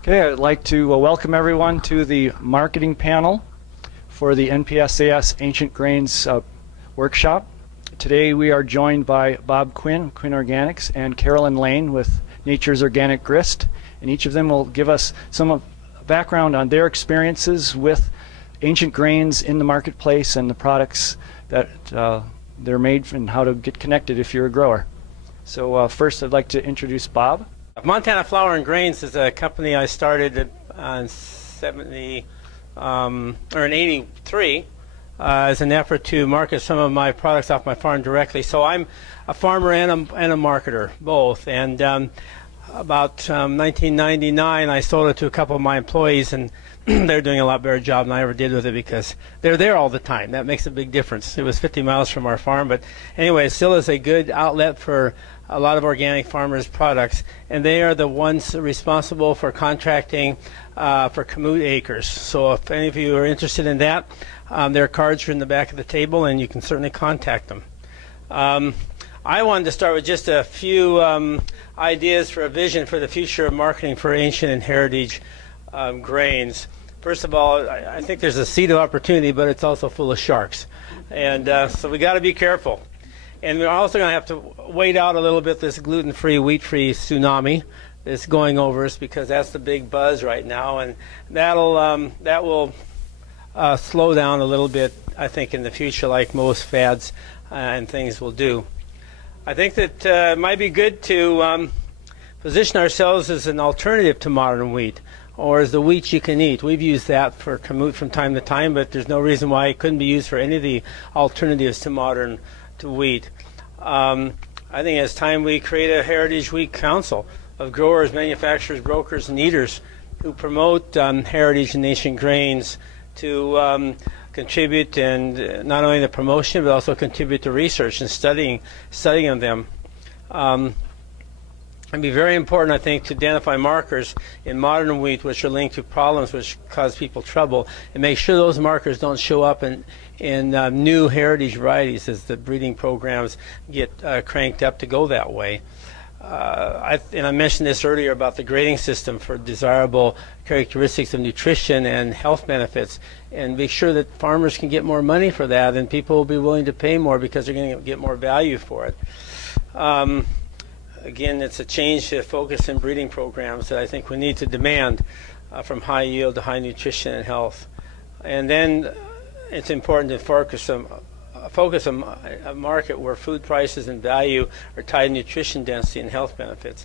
Okay, I'd like to welcome everyone to the marketing panel for the NPSAS Ancient Grains workshop. Today we are joined by Bob Quinn, Quinn Organics, and Carolyn Lane with Nature's Organic Grist, and each of them will give us some background on their experiences with ancient grains in the marketplace and the products that they're made and how to get connected if you're a grower. So first I'd like to introduce Bob. Montana Flour and Grains is a company I started in '83 as an effort to market some of my products off my farm directly. So I'm a farmer and a marketer, both. And about 1999, I sold it to a couple of my employees, and they're doing a lot better job than I ever did with it because they're there all the time. That makes a big difference. It was 50 miles from our farm, but anyway, it still is a good outlet for a lot of organic farmers' products, and they are the ones responsible for contracting for commute acres. So if any of you are interested in that, their cards are in the back of the table, and you can certainly contact them. I wanted to start with just a few ideas for a vision for the future of marketing for ancient and heritage grains. First of all, I think there's a seed of opportunity, but it's also full of sharks, and so we got to be careful. And we're also going to have to wait out a little bit this gluten-free, wheat-free tsunami that's going over us, because that's the big buzz right now, and that will slow down a little bit, I think, in the future, like most fads and things will do. I think that it might be good to position ourselves as an alternative to modern wheat, or as the wheat you can eat. We've used that for kamut from time to time, but there's no reason why it couldn't be used for any of the alternatives to modern wheat. I think it's time we create a Heritage Wheat Council of growers, manufacturers, brokers, and eaters who promote heritage and ancient grains to contribute, and not only the promotion, but also contribute to research and studying of them. It'd be very important, I think, to identify markers in modern wheat which are linked to problems which cause people trouble, and make sure those markers don't show up in new heritage varieties as the breeding programs get cranked up to go that way. And I mentioned this earlier about the grading system for desirable characteristics of nutrition and health benefits, and make sure that farmers can get more money for that, and people will be willing to pay more because they're going to get more value for it. Again, it's a change to focus in breeding programs that I think we need to demand from high yield to high nutrition and health. And then it's important to focus on a market where food prices and value are tied to nutrition density and health benefits.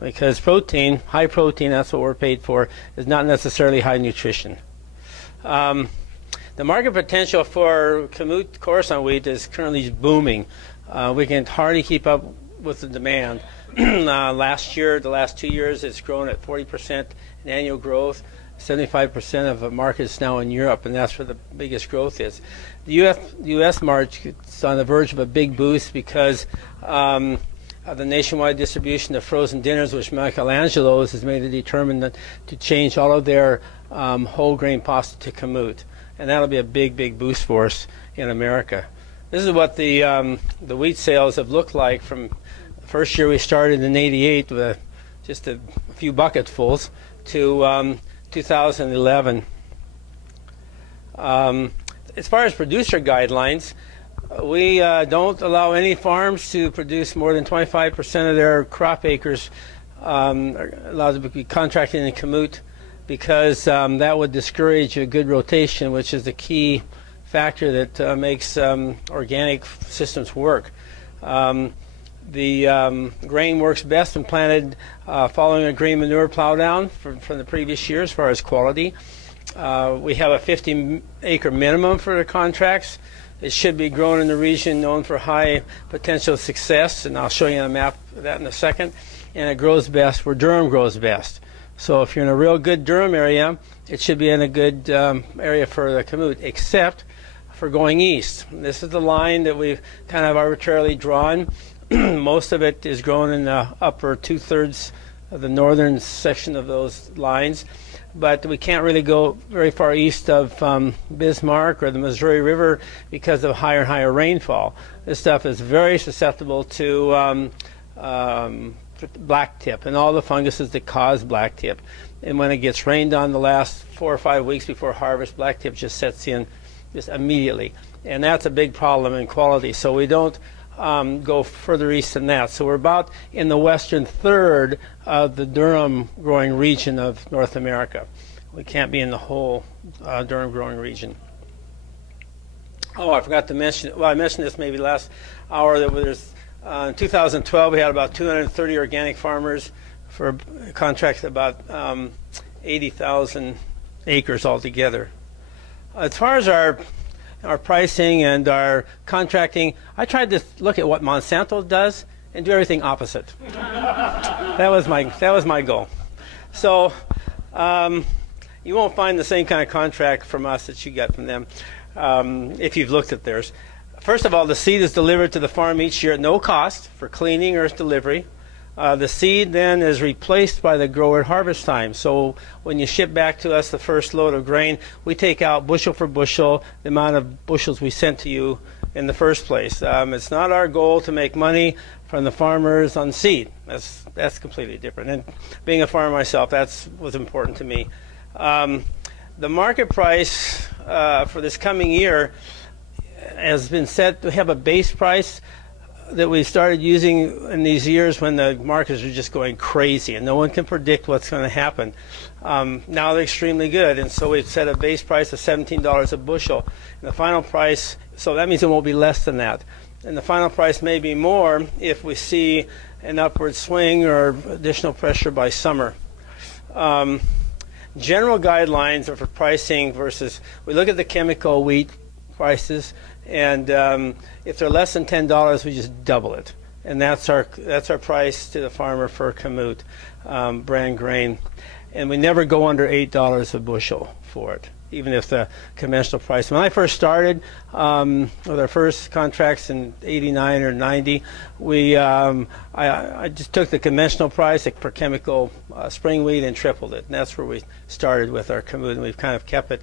Because protein, high protein, that's what we're paid for, is not necessarily high nutrition. The market potential for kamut Coruscant wheat is currently booming. We can hardly keep up with the demand. Last year, the last 2 years, it's grown at 40% in annual growth. 75% of the market is now in Europe, and that's where the biggest growth is. The U.S. market is on the verge of a big boost because of the nationwide distribution of frozen dinners, which Michelangelo's has made it determined to change all of their whole grain pasta to kamut, and that'll be a big boost for us in America. This is what the wheat sales have looked like from the first year we started in '88 with just a few bucketfuls to 2011. As far as producer guidelines, we don't allow any farms to produce more than 25% of their crop acres allowed to be contracted in kamut, because that would discourage a good rotation, which is the key factor that makes organic systems work. The grain works best when planted following a grain manure plow down from the previous year as far as quality. We have a 50-acre minimum for the contracts. It should be grown in the region known for high potential success, and I'll show you on a map of that in a second. And it grows best where durum grows best. So if you're in a real good durum area, it should be in a good area for the kamut, except for going east. This is the line that we've kind of arbitrarily drawn. Most of it is grown in the upper 2/3 of the northern section of those lines, but we can't really go very far east of Bismarck or the Missouri River because of higher and higher rainfall. This stuff is very susceptible to black tip and all the funguses that cause black tip. And when it gets rained on the last 4 or 5 weeks before harvest, black tip just sets in just immediately. And that's a big problem in quality. So we don't go further east than that. So we're about in the western third of the Durham growing region of North America. We can't be in the whole Durham growing region. Oh, I forgot to mention, well, I mentioned this maybe last hour, that there's, in 2012 we had about 230 organic farmers for a contract about 80,000 acres altogether. As far as our pricing and our contracting, I tried to look at what Monsanto does and do everything opposite. That was my goal. So you won't find the same kind of contract from us that you get from them if you've looked at theirs. First of all, the seed is delivered to the farm each year at no cost for cleaning or delivery. The seed then is replaced by the grower at harvest time. So when you ship back to us the first load of grain, we take out bushel for bushel the amount of bushels we sent to you in the first place. It's not our goal to make money from the farmers on seed. That's completely different. And being a farmer myself, that was important to me. The market price for this coming year has been set. We have a base price that we started using in these years when the markets are just going crazy and no one can predict what's going to happen. Now they're extremely good, and so we've set a base price of $17 a bushel. And the final price, so that means it won't be less than that. And the final price may be more if we see an upward swing or additional pressure by summer. General guidelines are for pricing versus, we look at the chemical wheat prices, and if they're less than $10, we just double it, and that's our price to the farmer for Kamut brand grain, and we never go under $8 a bushel for it, even if the conventional price. When I first started with our first contracts in '89 or '90, I just took the conventional price for chemical spring wheat and tripled it, and that's where we started with our Kamut, and we've kind of kept it.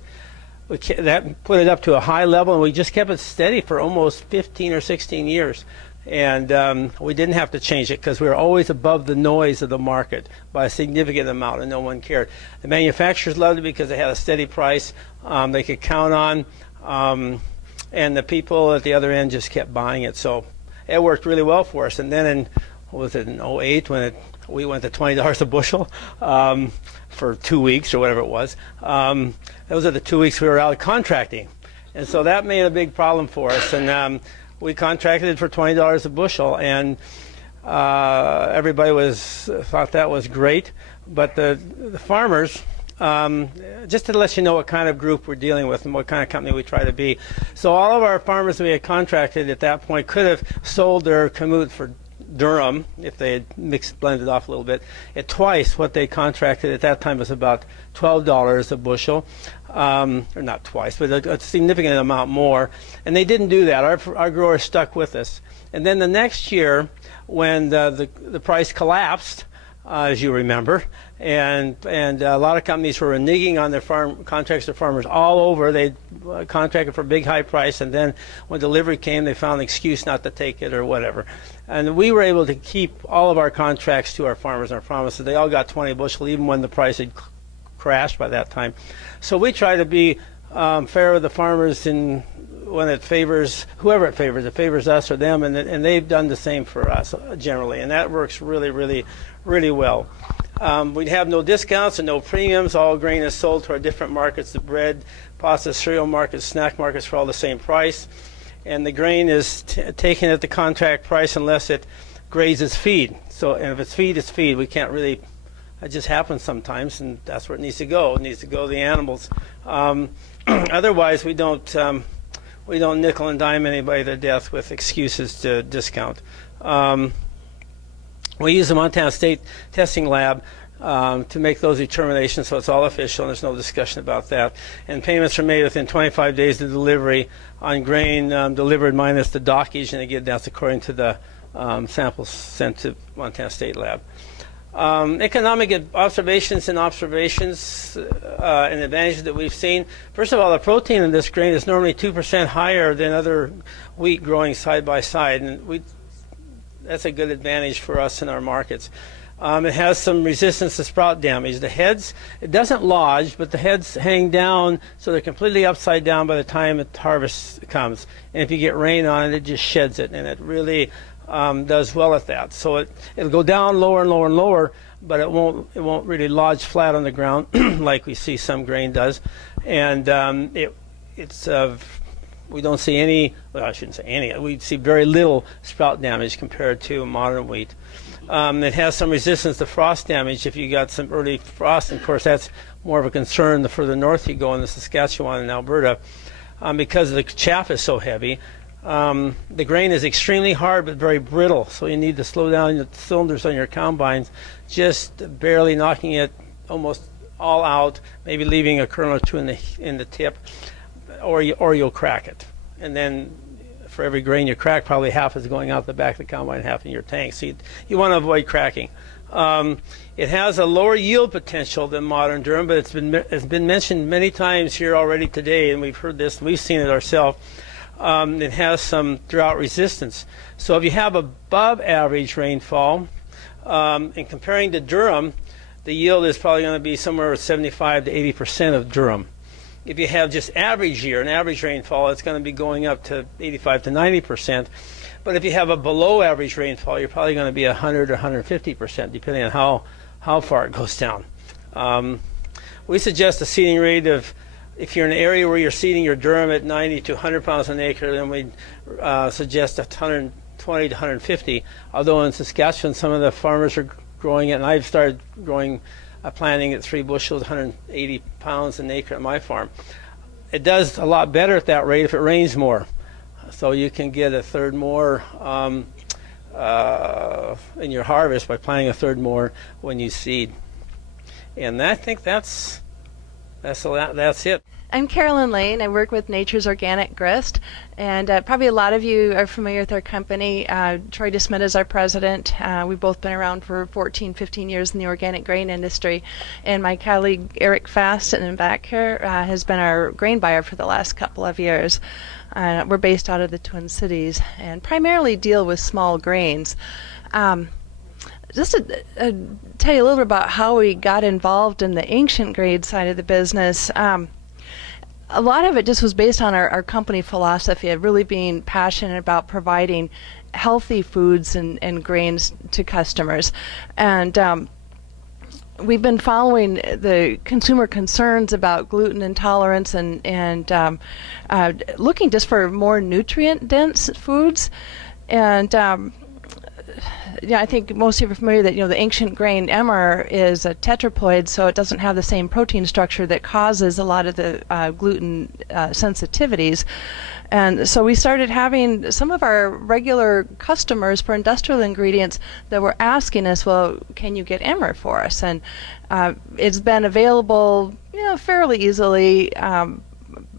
That put it up to a high level, and we just kept it steady for almost 15 or 16 years. And we didn't have to change it because we were always above the noise of the market by a significant amount, and no one cared. The manufacturers loved it because they had a steady price they could count on, and the people at the other end just kept buying it. So it worked really well for us. And then in, what was it, in '08 when we went to $20 a bushel for 2 weeks or whatever it was. Those are the 2 weeks we were out contracting. And so that made a big problem for us. And we contracted for $20 a bushel, and everybody thought that was great. But the farmers, just to let you know what kind of group we're dealing with and what kind of company we try to be. So all of our farmers we had contracted at that point could have sold their Kamut for Durham, if they had blended off a little bit, at twice what they contracted at that time was about $12 a bushel, or not twice, but a significant amount more. And they didn't do that. Our growers stuck with us. And then the next year, when the price collapsed, as you remember, and a lot of companies were reneging on their farm contracts to farmers all over. They contracted for a big high price, and then when delivery came, they found an excuse not to take it or whatever. And we were able to keep all of our contracts to our farmers and our promises. They all got 20 bushel, even when the price had crashed by that time. So we try to be fair with the farmers when it favors whoever it favors us or them, and they've done the same for us generally, and that works really, really, really well. We have no discounts and no premiums. All grain is sold to our different markets: the bread, pasta, cereal markets, snack markets, for all the same price. And the grain is taken at the contract price unless it grazes feed. So, and if it's feed, it's feed. We can't really. It just happens sometimes, and that's where it needs to go. It needs to go to the animals. Otherwise, we don't nickel and dime anybody to death with excuses to discount. We use the Montana State Testing Lab to make those determinations, so it's all official and there's no discussion about that. And payments are made within 25 days of delivery on grain delivered minus the dockage, and again, that's according to the samples sent to Montana State Lab. Economic observations and advantages that we've seen. First of all, the protein in this grain is normally 2% higher than other wheat growing side by side, and that's a good advantage for us in our markets. It has some resistance to sprout damage. The heads, it doesn't lodge, but the heads hang down, so they're completely upside down by the time the harvest comes. And if you get rain on it, it just sheds it, and it really does well at that. So it'll go down lower and lower and lower, but it won't really lodge flat on the ground like we see some grain does. And we don't see any, well, I shouldn't say any, we see very little sprout damage compared to modern wheat. It has some resistance to frost damage if you got some early frost, and of course that's more of a concern the further north you go in the Saskatchewan and Alberta, because the chaff is so heavy. The grain is extremely hard but very brittle, so you need to slow down the cylinders on your combines, just barely knocking it almost all out, maybe leaving a kernel or two in the tip, or you'll crack it. And then for every grain you crack, probably half is going out the back of the combine, half in your tank. So you want to avoid cracking. It has a lower yield potential than modern durum, but it's been mentioned many times here already today, and we've heard this, and we've seen it ourselves. It has some drought resistance. So if you have above average rainfall, and comparing to durum, the yield is probably going to be somewhere 75 to 80% of durum. If you have just average year and average rainfall, it's going to be going up to 85 to 90%. But if you have a below average rainfall, you're probably going to be 100 or 150%, depending on how far it goes down. We suggest a seeding rate of, if you're in an area where you're seeding your durum at 90 to 100 pounds an acre, then we suggest 120 to 150. Although in Saskatchewan, some of the farmers are growing it, and I've started planting at 3 bushels, 180 pounds an acre at my farm. It does a lot better at that rate if it rains more. So you can get a third more in your harvest by planting a third more when you seed. And I think that's it. I'm Carolyn Lane. I work with Nature's Organic Grist, and probably a lot of you are familiar with our company. Troy DeSmit is our president. We've both been around for 14, 15 years in the organic grain industry, and my colleague Eric Fast in back here has been our grain buyer for the last couple of years. We're based out of the Twin Cities and primarily deal with small grains. Just to tell you a little bit about how we got involved in the ancient grain side of the business. A lot of it just was based on our company philosophy of really being passionate about providing healthy foods and grains to customers. And we've been following the consumer concerns about gluten intolerance and looking just for more nutrient-dense foods. And yeah, I think most of you are familiar that the ancient grain emmer is a tetraploid, so it doesn't have the same protein structure that causes a lot of the gluten sensitivities. And so we started having some of our regular customers for industrial ingredients that were asking us, well, can you get emmer for us? And it's been available fairly easily,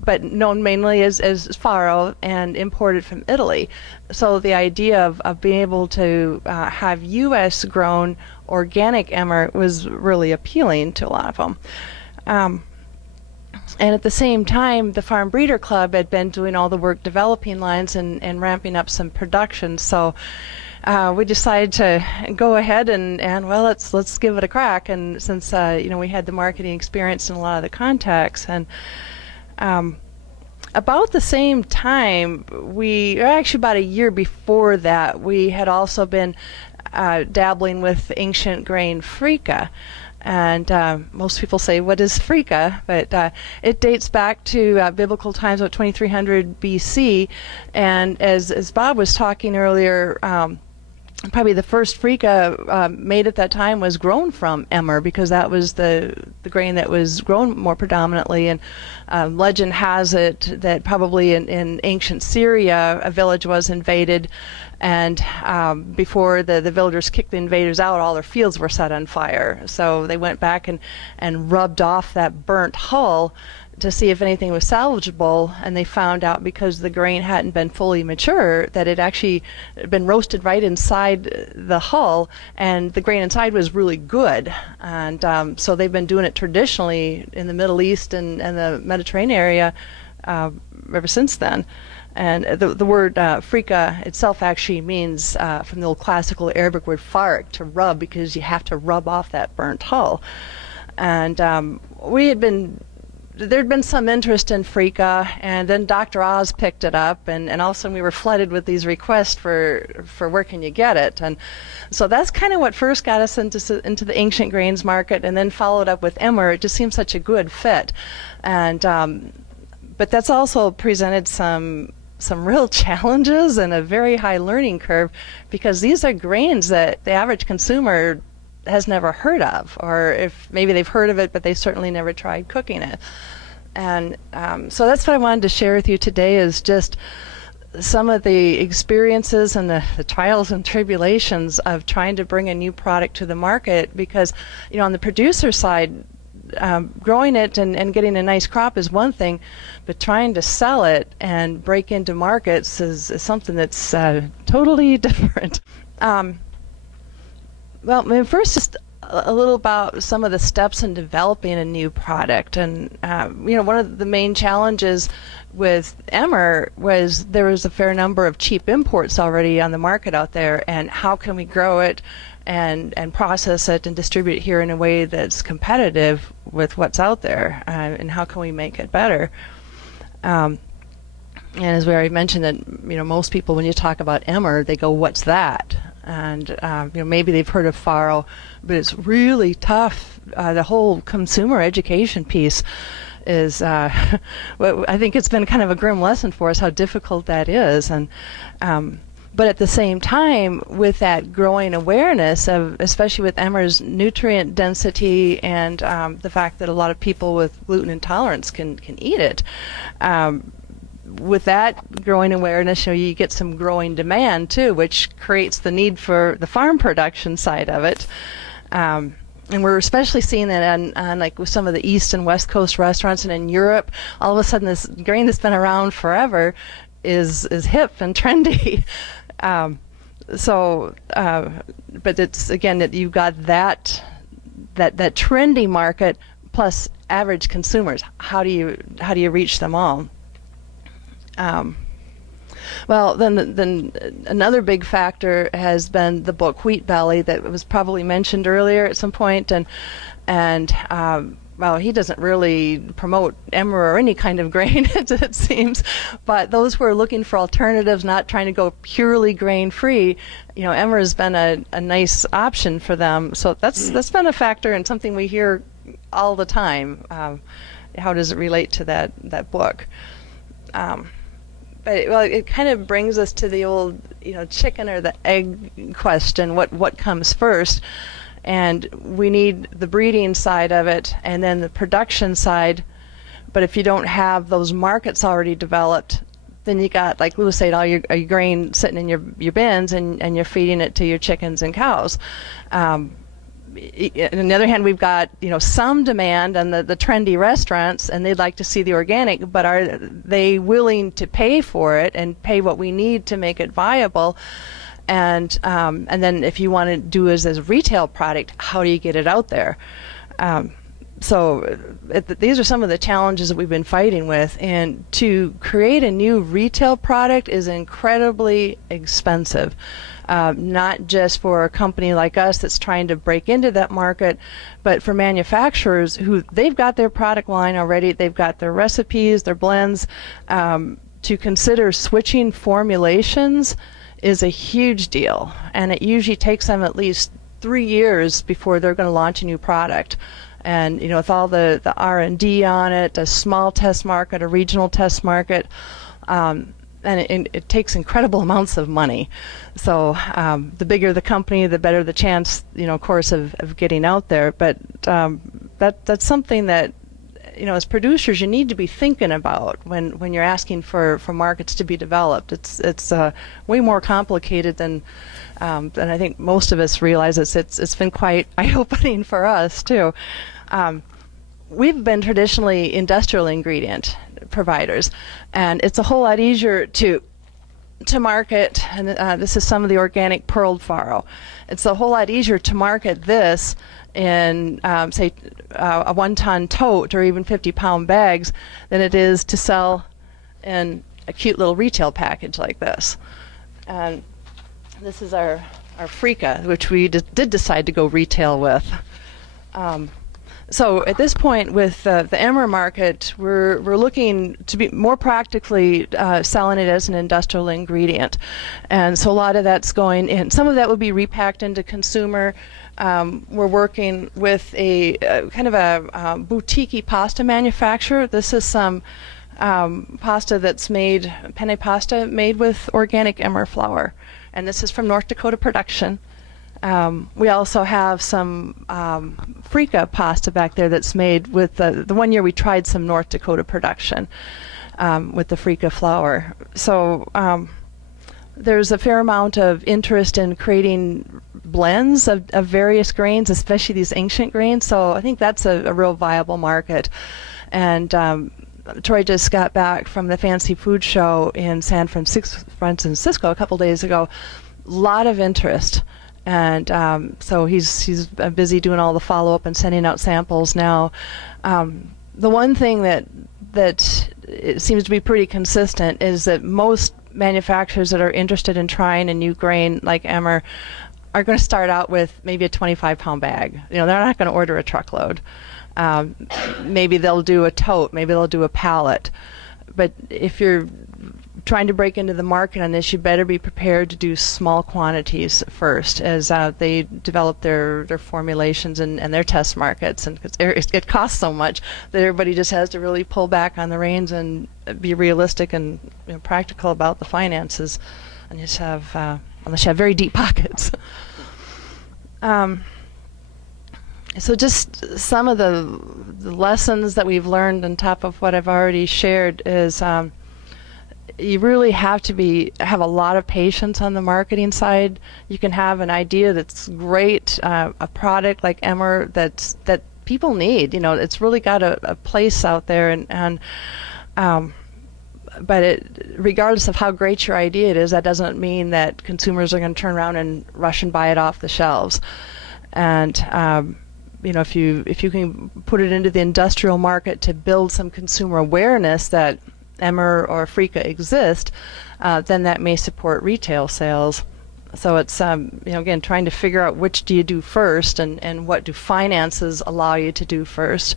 but known mainly as farro and imported from Italy. So the idea of being able to have U.S. grown organic emmer was really appealing to a lot of them. And at the same time, the Farm Breeder Club had been doing all the work developing lines and ramping up some production. So we decided to go ahead and well, let's give it a crack. And since we had the marketing experience and a lot of the contacts, and about the same time, actually about a year before that, we had also been dabbling with ancient grain freekeh. And most people say, what is freekeh? But it dates back to biblical times, about 2300 BC. And as Bob was talking earlier, probably the first freekeh made at that time was grown from emmer, because that was the grain that was grown more predominantly. And legend has it that probably in ancient Syria a village was invaded, and before the villagers kicked the invaders out, all their fields were set on fire. So they went back and rubbed off that burnt hull to see if anything was salvageable, and they found out, because the grain hadn't been fully mature, that it actually had been roasted right inside the hull, and the grain inside was really good. And so they've been doing it traditionally in the Middle East and the Mediterranean area ever since then. And the word frika itself actually means, from the old classical Arabic word farik, to rub, because you have to rub off that burnt hull. And there'd been some interest in frika, and then Dr. Oz picked it up, and all of a sudden we were flooded with these requests for where can you get it. And so that's kind of what first got us into the ancient grains market, and then followed up with emmer. It just seemed such a good fit. And but that's also presented some real challenges and a very high learning curve, because these are grains that the average consumer has never heard of, or if maybe they've heard of it, but they certainly never tried cooking it. And so that's what I wanted to share with you today, is just some of the experiences and the trials and tribulations of trying to bring a new product to the market. Because, you know, on the producer side, growing it and getting a nice crop is one thing, but trying to sell it and break into markets is something that's totally different. Well, I mean, first, just a little about some of the steps in developing a new product. And, you know, one of the main challenges with emmer was there was a fair number of cheap imports already on the market out there, and how can we grow it and process it and distribute it here in a way that's competitive with what's out there, and how can we make it better? And as we already mentioned, that, you know, most people, when you talk about emmer, they go, "What's that?" And you know, maybe they've heard of farro, but it's really tough. The whole consumer education piece is, well, I think it's been kind of a grim lesson for us how difficult that is. And but at the same time, with that growing awareness of, especially with emmer's nutrient density and the fact that a lot of people with gluten intolerance can eat it. With that growing awareness, you know, you get some growing demand too, which creates the need for the farm production side of it. And we're especially seeing that on like with some of the East and West Coast restaurants, and in Europe, all of a sudden this grain that's been around forever is hip and trendy. But it's, again, that you've got that trendy market plus average consumers. How do you reach them all? Well, then another big factor has been the book Wheat Belly that was probably mentioned earlier at some point, and well, he doesn't really promote emmer or any kind of grain, it seems, but those who are looking for alternatives, not trying to go purely grain-free, you know, emmer has been a nice option for them. So that's been a factor and something we hear all the time. How does it relate to that book? But it kind of brings us to the old, you know, chicken or the egg question. What comes first? And we need the breeding side of it, and then the production side. But if you don't have those markets already developed, then you got, like Lewis said, all your grain sitting in your bins, and you're feeding it to your chickens and cows. On the other hand, we've got, you know, some demand on the trendy restaurants, and they'd like to see the organic, but are they willing to pay for it and pay what we need to make it viable? And then if you want to do it as a retail product, how do you get it out there? So these are some of the challenges that we've been fighting with, and to create a new retail product is incredibly expensive. Not just for a company like us that's trying to break into that market, but for manufacturers who they've got their product line already, they've got their recipes, their blends. To consider switching formulations is a huge deal, and it usually takes them at least 3 years before they're going to launch a new product. And, you know, with all the R&D on it, a small test market, a regional test market, and it takes incredible amounts of money. So the bigger the company, the better the chance, you know, of course, of getting out there. But that's something that, you know, as producers, you need to be thinking about when you're asking for markets to be developed. It's way more complicated than I think most of us realize. It's been quite eye-opening for us too. We've been traditionally industrial ingredient providers, and it's a whole lot easier to market, and this is some of the organic pearled farro. It's a whole lot easier to market this in say a 1-ton tote or even 50-pound bags than it is to sell in a cute little retail package like this. And this is our Freeka, which we did decide to go retail with. So at this point with the emmer market, we're looking to be more practically selling it as an industrial ingredient. And so a lot of that's going in. Some of that will be repacked into consumer. We're working with a kind of a boutique pasta manufacturer. This is some pasta that's made, penne pasta, made with organic emmer flour. And this is from North Dakota production. We also have some Freeka pasta back there that's made with the 1 year we tried some North Dakota production with the Freeka flour. So there's a fair amount of interest in creating blends of various grains, especially these ancient grains. So I think that's a real viable market. And Troy just got back from the Fancy Food Show in San Francisco a couple days ago. A lot of interest. And so he's busy doing all the follow-up and sending out samples now. The one thing that it seems to be pretty consistent is that most manufacturers that are interested in trying a new grain like emmer are going to start out with maybe a 25-pound bag. You know, they're not going to order a truckload. Maybe they'll do a tote, maybe they'll do a pallet. But if you're trying to break into the market on this, you better be prepared to do small quantities first as they develop their formulations and their test markets. And it costs so much that everybody just has to really pull back on the reins and be realistic and practical about the finances, and just have unless you have very deep pockets. So just some of the lessons that we've learned on top of what I've already shared is you really have to have a lot of patience on the marketing side. You can have an idea that's great, a product like emmer that people need. You know, it's really got a place out there, but regardless of how great your idea it is, that doesn't mean that consumers are going to turn around and rush and buy it off the shelves. And you know, if you can put it into the industrial market to build some consumer awareness that emmer or Freeka exist, then that may support retail sales. So it's you know, again, trying to figure out which do you do first, and what do finances allow you to do first.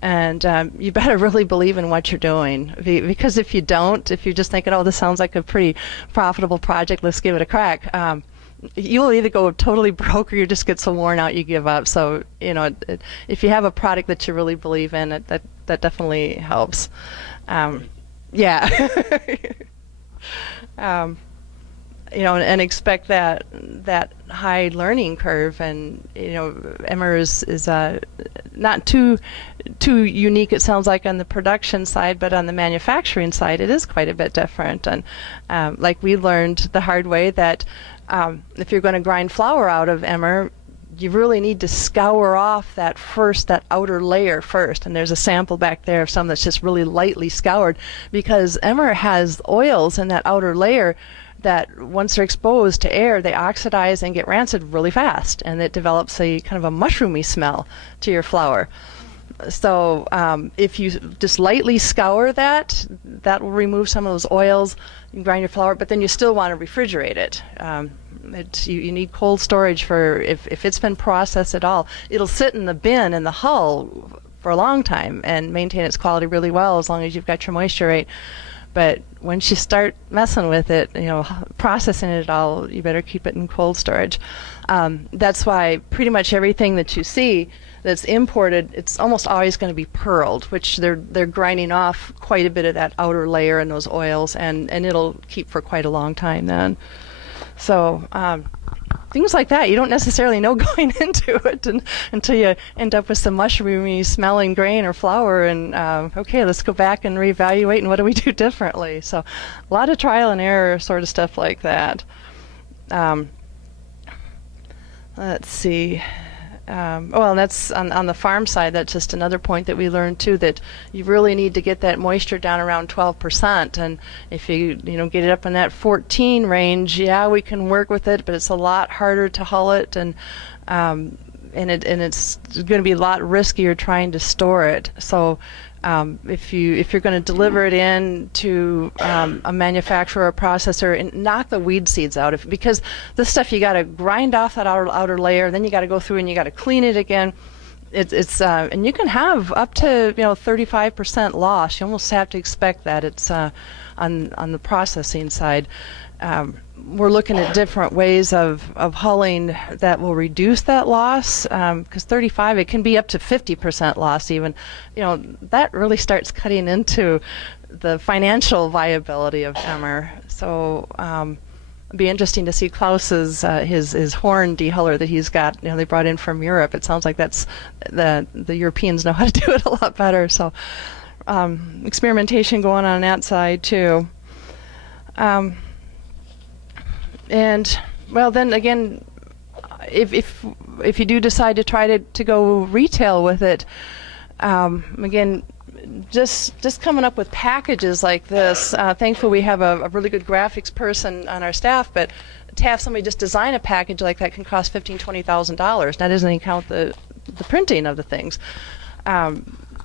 And you better really believe in what you're doing, because if you don't, if you're just thinking, oh, this sounds like a pretty profitable project, let's give it a crack, you will either go totally broke or you just get so worn out you give up. So, you know, if you have a product that you really believe in, that definitely helps. Yeah. You know, and expect that high learning curve. And you know, emmer is not too unique, it sounds like, on the production side, but on the manufacturing side it is quite a bit different. And like we learned the hard way that if you're going to grind flour out of emmer, you really need to scour off that outer layer first. And there's a sample back there of some that's just really lightly scoured, because emmer has oils in that outer layer that once they're exposed to air, they oxidize and get rancid really fast, and it develops a kind of a mushroomy smell to your flour. So if you just lightly scour that will remove some of those oils. You can grind your flour, but then you still want to refrigerate it. You need cold storage for if it's been processed at all. It'll sit in the bin in the hull for a long time and maintain its quality really well as long as you've got your moisture right. But once you start messing with it, you know, processing it all, you better keep it in cold storage. That's why pretty much everything that you see that's imported, it's almost always going to be pearled, which they're grinding off quite a bit of that outer layer and those oils, and it'll keep for quite a long time then. So things like that you don't necessarily know going into it until you end up with some mushroomy smelling grain or flour, and okay, let's go back and reevaluate, and what do we do differently? So a lot of trial and error sort of stuff like that. Let's see. Well, and that's on the farm side. That's just another point that we learned too, that you really need to get that moisture down around 12%. And if you get it up in that 14 range, yeah, we can work with it, but it's a lot harder to hull it, and it's going to be a lot riskier trying to store it. So If you're going to deliver it in to a manufacturer or processor, and knock the weed seeds out, because this stuff you got to grind off that outer layer, then you got to go through and you got to clean it again. It's and you can have up to 35% loss. You almost have to expect that. It's on the processing side. We're looking at different ways of hulling that will reduce that loss, because 35, it can be up to 50% loss even. That really starts cutting into the financial viability of emmer. So it'd be interesting to see Klaus's his horn dehuller that he's got. They brought in from Europe. It sounds like that's the Europeans know how to do it a lot better. So experimentation going on that side too. And well, then again, if you do decide to try to go retail with it, again, just coming up with packages like this. Thankfully, we have a really good graphics person on our staff, but to have somebody just design a package like that can cost $15,000-$20,000. That doesn't even count the printing of the things.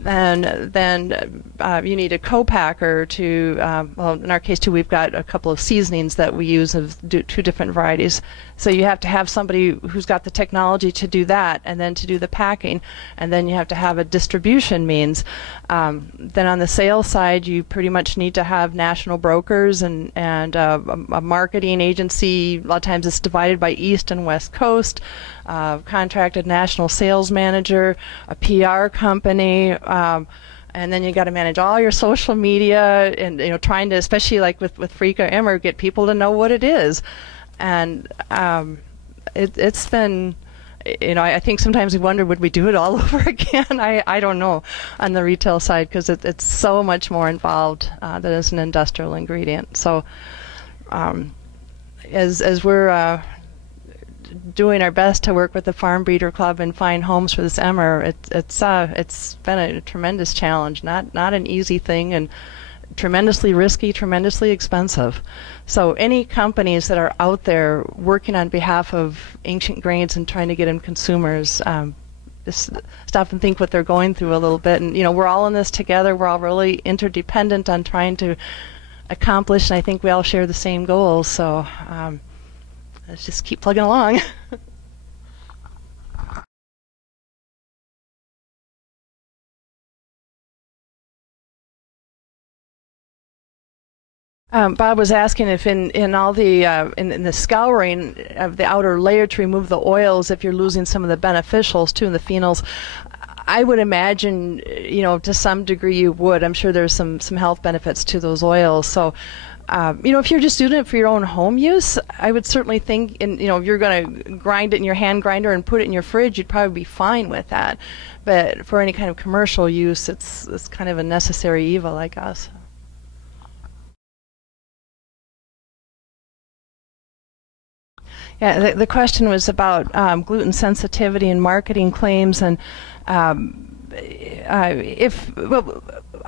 And then you need a co-packer to, well, in our case too, we've got a couple of seasonings that we use of two different varieties. So you have to have somebody who's got the technology to do that, and then to do the packing, and then you have to have a distribution means. Then on the sales side, you pretty much need to have national brokers and a marketing agency. A lot of times it's divided by East and West Coast. Contracted national sales manager, a PR company, and then you got to manage all your social media, and trying to, especially like with Freaka Emmer, get people to know what it is. And it's been, I think sometimes we wonder, would we do it all over again? I don't know on the retail side, because it's so much more involved than as an industrial ingredient. So as we're doing our best to work with the Farm Breeder Club and find homes for this emmer, it's been a tremendous challenge, not an easy thing, and tremendously risky, tremendously expensive. So any companies that are out there working on behalf of ancient grains and trying to get them consumers, just stop and think what they're going through a little bit. And we're all in this together. We're all really interdependent on trying to accomplish, and I think we all share the same goals. So let's just keep plugging along. Bob was asking if in all the in the scouring of the outer layer to remove the oils, if you're losing some of the beneficials too, in the phenols. I would imagine, to some degree you would. I'm sure there's some health benefits to those oils. So, if you're just doing it for your own home use, I would certainly think, if you're going to grind it in your hand grinder and put it in your fridge, you'd probably be fine with that. But for any kind of commercial use, it's kind of a necessary evil, I guess. Yeah, the question was about gluten sensitivity and marketing claims, and I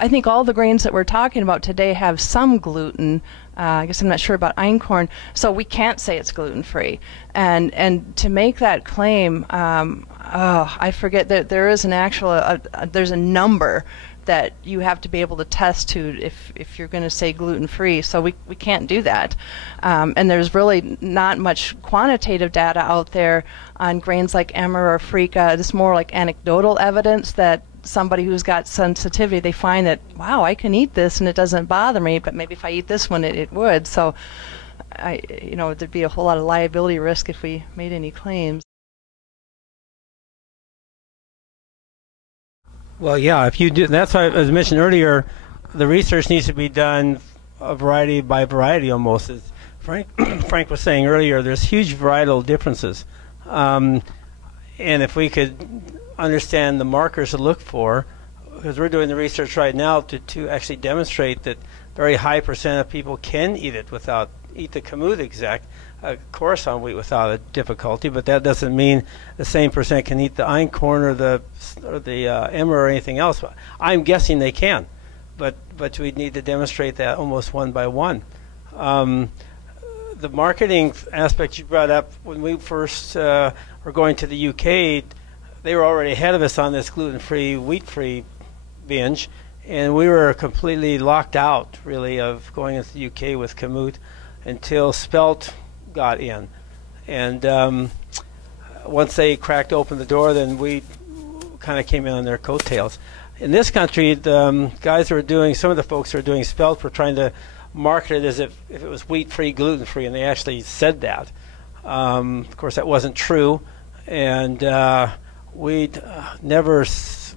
think all the grains that we're talking about today have some gluten. I guess I'm not sure about einkorn, so we can't say it's gluten-free. And to make that claim, I forget that there is an actual there's a number that you have to be able to test to if you're going to say gluten-free. So we can't do that. And there's really not much quantitative data out there on grains like emmer or freaka. It's more like anecdotal evidence that somebody who's got sensitivity, they find that, wow, I can eat this and it doesn't bother me, but maybe if I eat this one, it would. So there'd be a whole lot of liability risk if we made any claims. Well, yeah, if you do, that's why, as mentioned earlier, the research needs to be done a variety by variety almost. As Frank was saying earlier, there's huge varietal differences. And if we could understand the markers to look for, because we're doing the research right now to actually demonstrate that very high percent of people can eat the kamut exact, Coruscant wheat without a difficulty, but that doesn't mean the same percent can eat the einkorn or the emmer or anything else. I'm guessing they can, but we need to demonstrate that almost one by one. The marketing aspect you brought up, when we first were going to the UK, they were already ahead of us on this gluten-free, wheat-free binge, And we were completely locked out, really, of going into the UK with Kamut until Spelt got in. And once they cracked open the door, then we kind of came in on their coattails. In this country, the guys who were doing, some of the folks who were doing Spelt were trying to market it as if it was wheat-free, gluten-free, and they actually said that. Of course, that wasn't true, and we never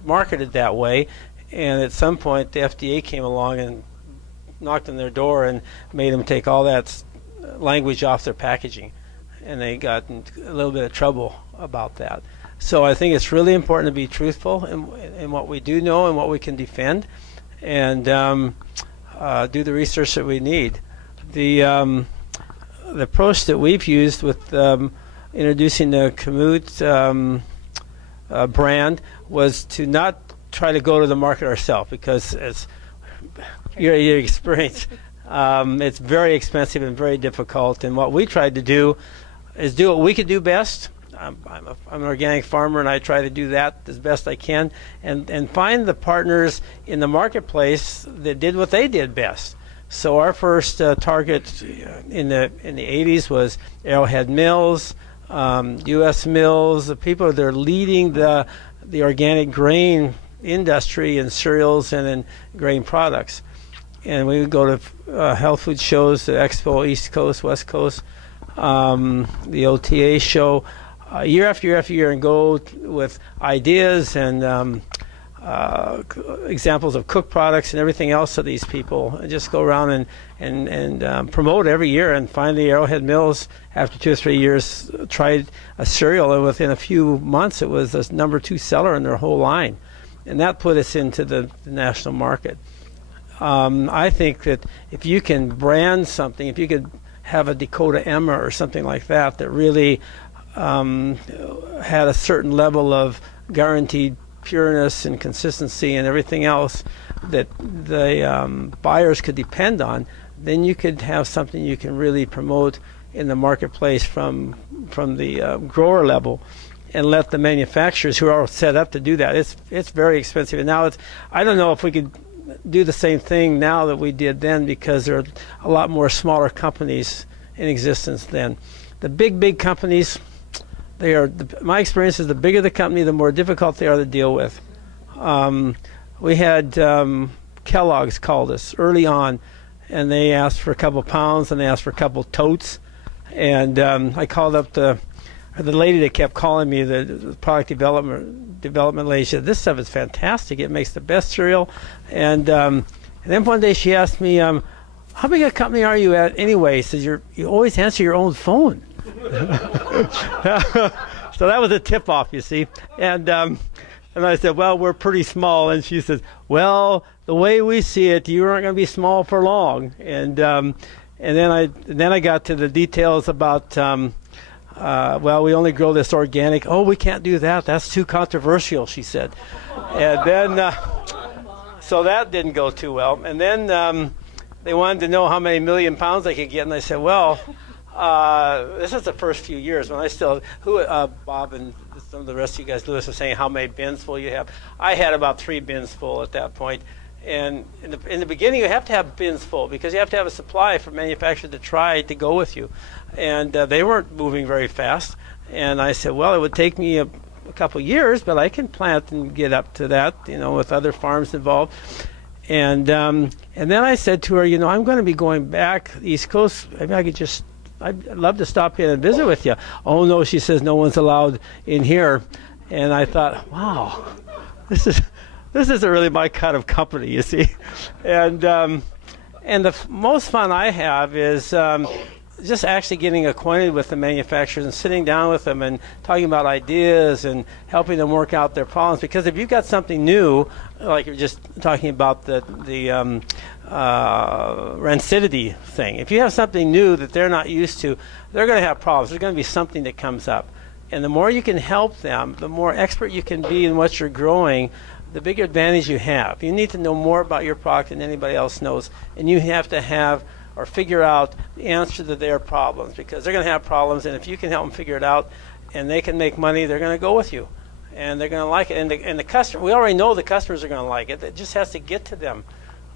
marketed that way. And at some point, the FDA came along and knocked on their door and made them take all that language off their packaging. And they got in a little bit of trouble about that. So I think it's really important to be truthful in what we do know and what we can defend, and do the research that we need. The approach that we've used with introducing the Kamut brand was to not try to go to the market ourselves, because as your experience, it's very expensive and very difficult. And what we tried to do is do what we could do best. I'm an organic farmer, and I try to do that as best I can, and find the partners in the marketplace that did what they did best. So our first target in the 80s was Arrowhead Mills, U.S. Mills, the people that are leading the organic grain industry in cereals and in grain products. And we would go to health food shows, the Expo, East Coast, West Coast, the OTA show, year after year after year, and go with ideas and examples of cooked products and everything else of these people, and just go around and promote every year. And finally, Arrowhead Mills, after 2 or 3 years, tried a cereal, and within a few months it was the #2 seller in their whole line. And that put us into the national market. I think that if you can brand something, if you could have a Dakota Emma or something like that that really had a certain level of guaranteed pureness and consistency and everything else that the buyers could depend on, then you could have something you can really promote in the marketplace from the grower level, and let the manufacturers who are set up to do that. It's very expensive, and now I don't know if we could do the same thing now that we did then, because there are a lot more smaller companies in existence then. The big companies, my experience is the bigger the company, the more difficult they are to deal with. We had Kellogg's called us early on, and they asked for a couple pounds, and they asked for a couple totes. And I called up the lady that kept calling me, the product development lady. She said, "This stuff is fantastic. It makes the best cereal." And then one day she asked me, "How big a company are you at anyway?" She says, "You always answer your own phone." So that was a tip-off, you see. And I said, "Well, we're pretty small." And she says, "Well, the way we see it, you aren't going to be small for long." And then I got to the details about. Well, we only grow this organic. "Oh, we can't do that. That's too controversial," she said. And then, so that didn't go too well. And then they wanted to know how many million pounds they could get. And I said, "Well, this is the first few years when I still, Bob and some of the rest of you guys, Lewis, was saying how many bins full you have. I had about 3 bins full at that point. And in the beginning, you have to have bins full, because you have to have a supply for manufacturers to try to go with you. And they weren't moving very fast. And I said, "Well, it would take me a couple years, but I can plant and get up to that, with other farms involved." And then I said to her, "I'm going to be going back East Coast. Maybe I'd love to stop in and visit with you." "Oh, no," she says, "no one's allowed in here." And I thought, wow, this isn't really my kind of company, you see. And the most fun I have is just actually getting acquainted with the manufacturers and sitting down with them and talking about ideas and helping them work out their problems. Because if you've got something new, like you're just talking about the rancidity thing, if you have something new that they're not used to, they're going to have problems. There's going to be something that comes up. And the more you can help them, the more expert you can be in what you're growing, the bigger advantage you have. You need to know more about your product than anybody else knows, and you have to have or figure out the answer to their problems, because they're going to have problems, and if you can help them figure it out and they can make money, they're going to go with you. and they're going to like it. And the customer, we already know the customers are going to like it. It just has to get to them,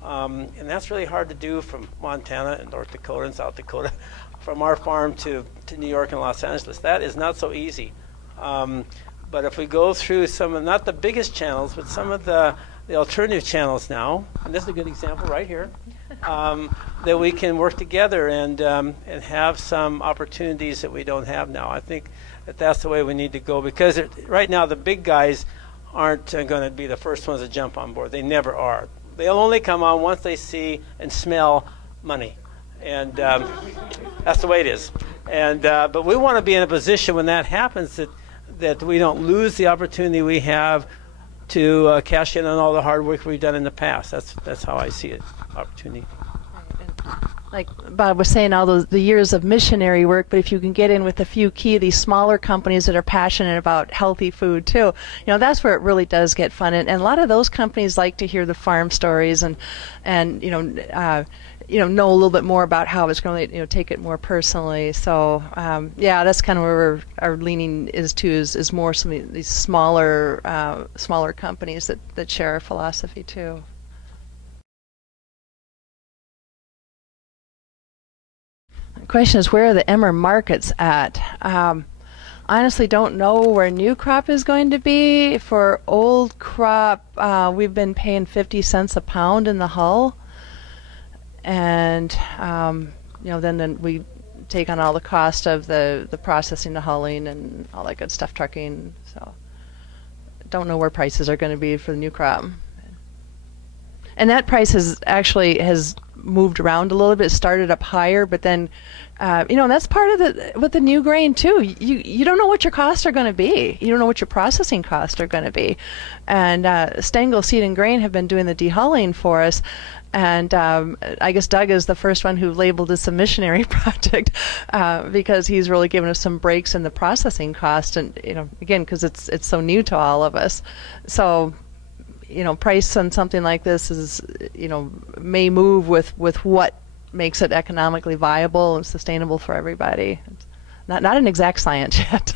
and that's really hard to do from Montana and North Dakota and South Dakota, from our farm to New York and Los Angeles. That is not so easy. But if we go through some of, not the biggest channels, but some of the alternative channels now, and this is a good example right here, that we can work together and have some opportunities that we don't have now. I think that's the way we need to go, because right now the big guys aren't going to be the first ones to jump on board. They never are. They'll only come on once they see and smell money, and that's the way it is. And but we want to be in a position when that happens that we don't lose the opportunity we have to cash in on all the hard work we've done in the past. That's how I see it, opportunity. Like Bob was saying, all the years of missionary work, but if you can get in with a few key of these smaller companies that are passionate about healthy food too, that's where it really does get fun. And a lot of those companies like to hear the farm stories and know a little bit more about how it's going to take it more personally. So yeah, that's kind of where our leaning is more some of these smaller companies that share our philosophy too. The question is, where are the Emmer markets at? Honestly, don't know where new crop is going to be. For old crop, we've been paying 50 cents a pound in the hull, and then we take on all the cost of the processing, the hulling, and all that good stuff, trucking. So, don't know where prices are going to be for the new crop. And that price has moved around a little bit. It started up higher, but then that's part of with the new grain too. You don't know what your costs are going to be. You don't know what your processing costs are going to be. And Stengel Seed and Grain have been doing the dehulling for us. And I guess Doug is the first one who labeled this a missionary project because he's really given us some breaks in the processing cost. And again, because it's so new to all of us. So price on something like this is, may move with what makes it economically viable and sustainable for everybody. It's not an exact science yet.